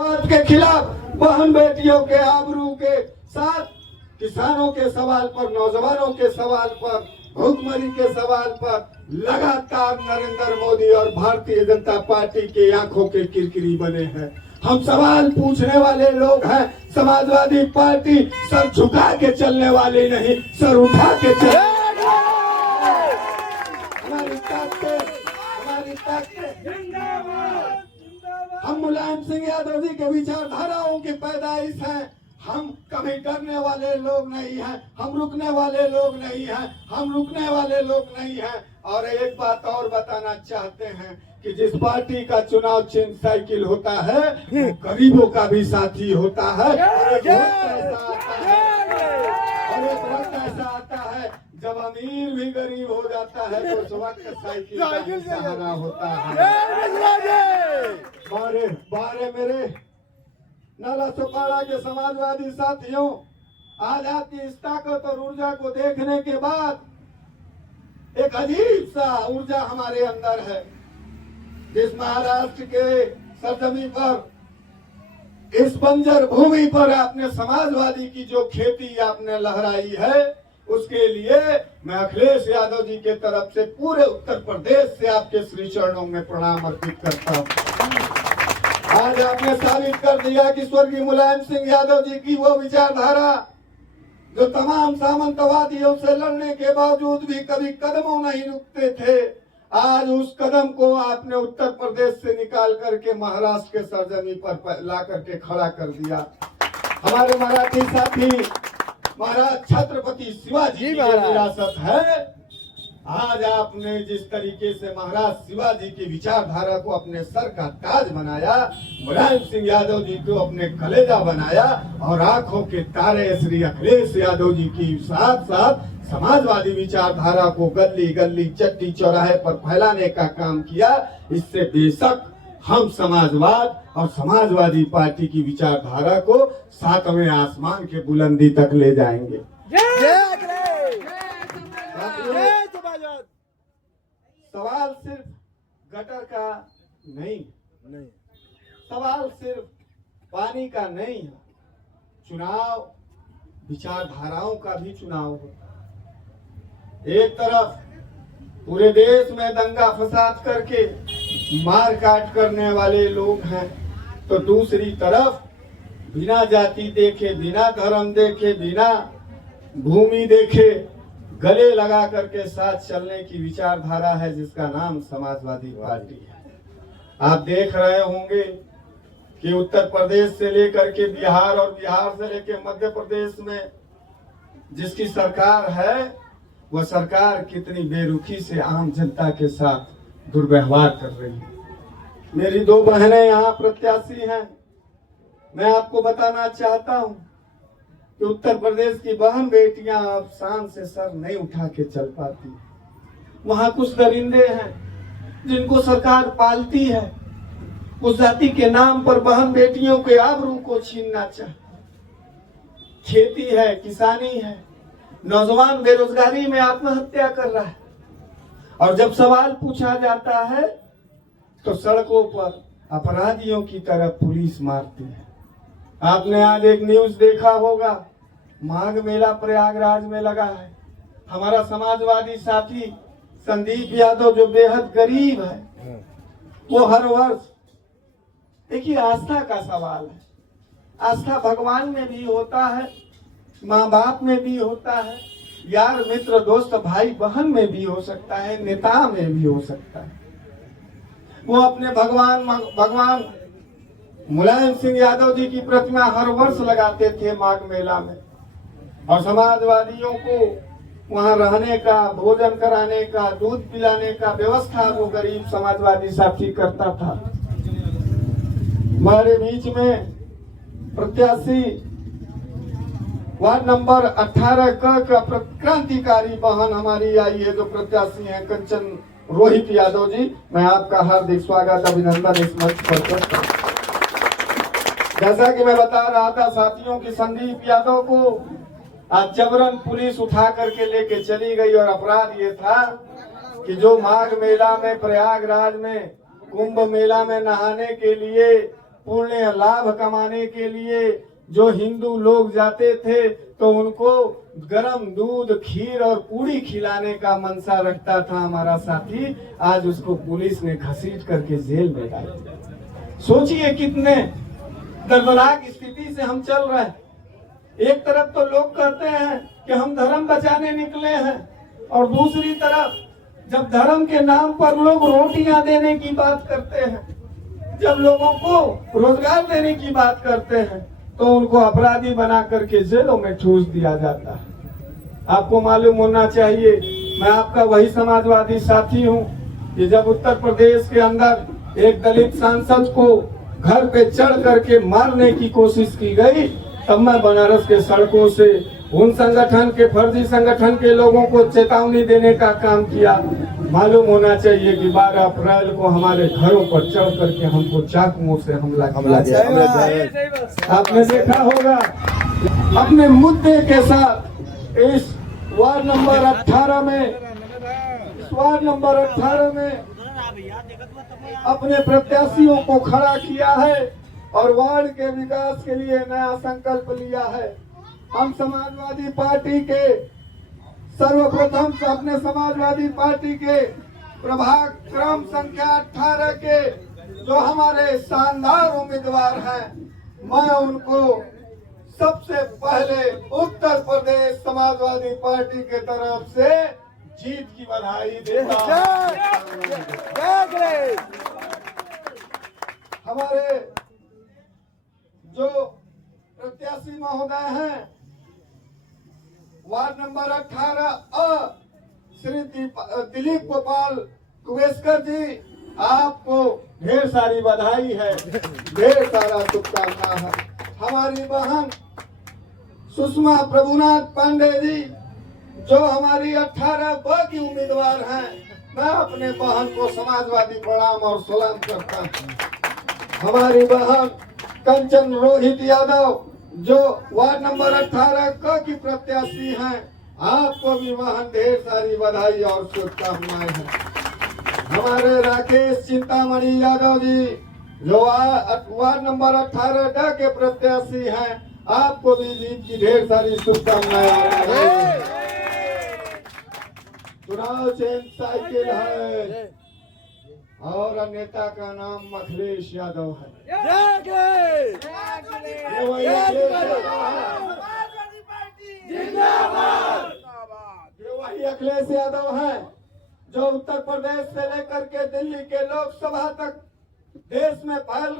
के खिलाफ, बहन बेटियों के आबरू के साथ, किसानों के सवाल पर, नौजवानों के सवाल पर, भूखमरी के सवाल पर लगातार नरेंद्र मोदी और भारतीय जनता पार्टी के आंखों के किरकिरी बने हैं। हम सवाल पूछने वाले लोग हैं। समाजवादी पार्टी सर झुका के चलने वाली नहीं, सर उठा के चलने। हमारी ताकत हम मुलायम सिंह यादव जी के विचारधाराओं की पैदाइश हैं। हम कभी डरने वाले लोग नहीं हैं, हम रुकने वाले लोग नहीं हैं, हम रुकने वाले लोग नहीं हैं। और एक बात और बताना चाहते हैं कि जिस पार्टी का चुनाव चिन्ह साइकिल होता है, वो गरीबों का भी साथी होता है। और एक वक्त ऐसा आता है जब अमीर भी गरीब हो जाता है तो उस वक्त साइकिल का सहारा होता है। बारे मेरे नाला सुपाड़ा के समाजवादी साथियों, आज आपकी इस ताकत और ऊर्जा को देखने के बाद एक अजीब सा ऊर्जा हमारे अंदर है। जिस महाराष्ट्र के सरजमी पर, इस बंजर भूमि पर आपने समाजवादी की जो खेती आपने लहराई है, उसके लिए मैं अखिलेश यादव जी के तरफ से पूरे उत्तर प्रदेश से आपके श्री चरणों में प्रणाम अर्पित करता हूँ। आज आपने साबित कर दिया कि स्वर्गीय मुलायम सिंह यादव जी की वो विचारधारा जो तमाम सामंतवादियों से लड़ने के बावजूद भी कभी कदमों नहीं रुकते थे, आज उस कदम को आपने उत्तर प्रदेश से निकाल करके महाराष्ट्र के सरजमी पर ला करके खड़ा कर दिया। हमारे मराठी साथी महाराज छत्रपति शिवाजी की विरासत है। आज आपने जिस तरीके से महाराज शिवाजी की विचारधारा को अपने सर का ताज बनाया, मुलायम सिंह यादव जी को अपने कलेजा बनाया और आंखों के तारे श्री अखिलेश यादव जी की साथ साथ समाजवादी विचारधारा को गली गली चट्टी चौराहे पर फैलाने का काम किया। इससे बेशक हम समाजवाद और समाजवादी पार्टी की विचारधारा को सातवें आसमान के बुलंदी तक ले जाएंगे। सवाल सिर्फ गटर का नहीं, सवाल सिर्फ पानी का नहीं है। चुनाव विचारधाराओं का भी चुनाव होता है। एक तरफ पूरे देश में दंगा फसाद करके मार काट करने वाले लोग हैं, तो दूसरी तरफ बिना जाति देखे, बिना धर्म देखे, बिना भूमि देखे गले लगा करके साथ चलने की विचारधारा है, जिसका नाम समाजवादी पार्टी है। आप देख रहे होंगे कि उत्तर प्रदेश से लेकर के बिहार और बिहार से लेकर मध्य प्रदेश में जिसकी सरकार है, वह सरकार कितनी बेरुखी से आम जनता के साथ दुर्व्यवहार कर रही है। मेरी दो बहनें यहाँ प्रत्याशी हैं। मैं आपको बताना चाहता हूँ कि उत्तर प्रदेश की बहन बेटियां अब शान से सर नहीं उठा के चल पाती। वहां कुछ दरिंदे हैं जिनको सरकार पालती है, उस जाति के नाम पर बहन बेटियों के आबरू को छीनना चाहती। खेती है, किसानी है, नौजवान बेरोजगारी में आत्महत्या कर रहा है, और जब सवाल पूछा जाता है तो सड़कों पर अपराधियों की तरह पुलिस मारती है। आपने आज एक न्यूज देखा होगा, माघ मेला प्रयागराज में लगा है। हमारा समाजवादी साथी संदीप यादव जो बेहद गरीब है, वो हर वर्ष, देखिए आस्था का सवाल है, आस्था भगवान में भी होता है, माँ बाप में भी होता है, यार मित्र दोस्त भाई बहन में भी हो सकता है, नेता में भी हो सकता है। वो अपने भगवान मुलायम सिंह यादव जी की प्रतिमा हर वर्ष लगाते थे माघ मेला में, और समाजवादियों को वहां रहने का, भोजन कराने का, दूध पिलाने का व्यवस्था वो गरीब समाजवादी साथी करता था। हमारे बीच में प्रत्याशी वार्ड नंबर 18 का क्रांतिकारी बहन हमारी आई है, जो प्रत्याशी हैं कंचन रोहित यादव जी। मैं आपका हार्दिक स्वागत अभिनंदन इस मंच पर करता हूं। जैसा कि मैं बता रहा था साथियों की संदीप यादव को आज जबरन पुलिस उठा करके लेके चली गई, और अपराध ये था कि जो माघ मेला में, प्रयागराज में, कुंभ मेला में नहाने के लिए पुण्य लाभ कमाने के लिए जो हिंदू लोग जाते थे तो उनको गरम दूध, खीर और पूड़ी खिलाने का मनसा रखता था हमारा साथी, आज उसको पुलिस ने घसीट करके जेल में डाल दिया। सोचिए कितने दर्दनाक स्थिति से हम चल रहे हैं। एक तरफ तो लोग कहते हैं कि हम धर्म बचाने निकले हैं, और दूसरी तरफ जब धर्म के नाम पर लोग रोटियां देने की बात करते हैं, जब लोगों को रोजगार देने की बात करते हैं, तो उनको अपराधी बना करके जेलों में ठूस दिया जाता है। आपको मालूम होना चाहिए, मैं आपका वही समाजवादी साथी हूँ कि जब उत्तर प्रदेश के अंदर एक दलित सांसद को घर पे चढ़ करके मारने की कोशिश की गई, तब मैं बनारस के सड़कों से उन संगठन के, फर्जी संगठन के लोगों को चेतावनी देने का काम किया। मालूम होना चाहिए कि 12 अप्रैल को हमारे घरों पर चढ़ करके हमको चाकुओं से हमला किया। आपने देखा होगा अपने मुद्दे के साथ इस वार्ड नंबर 18 में अपने प्रत्याशियों को खड़ा किया है और वार्ड के विकास के लिए नया संकल्प लिया है। हम समाजवादी पार्टी के सर्वप्रथम से अपने समाजवादी पार्टी के प्रभाग क्रम संख्या 18 के जो हमारे शानदार उम्मीदवार हैं, मैं उनको सबसे पहले उत्तर प्रदेश समाजवादी पार्टी के तरफ से जीत की बधाई देता हूं। हमारे जो प्रत्याशी महोदय हैं वार्ड नंबर 18 श्री दिलीप गोपाल कुवेस्कर जी, आपको ढेर सारी बधाई है, ढेर सारा शुभकामना है। हमारी बहन सुषमा प्रभुनाथ पांडे जी जो हमारी 18 की उम्मीदवार हैं, मैं अपने बहन को समाजवादी प्रणाम और सलाम करता हूँ। हमारी बहन कंचन रोहित यादव जो वार्ड नंबर 18 की प्रत्याशी हैं, आपको भी वहां ढेर सारी बधाई और शुभकामनाएं हैं। हमारे राकेश चिंतामणि यादव जी जो वार्ड नंबर 18 के प्रत्याशी हैं, आपको भी जीत की ढेर सारी शुभकामनाएं। चुनाव चेन साइकिल है और नेता का नाम अखिलेश यादव है। ये वही अखिलेश यादव है जो उत्तर प्रदेश से लेकर के दिल्ली के लोकसभा तक देश में फैल रहे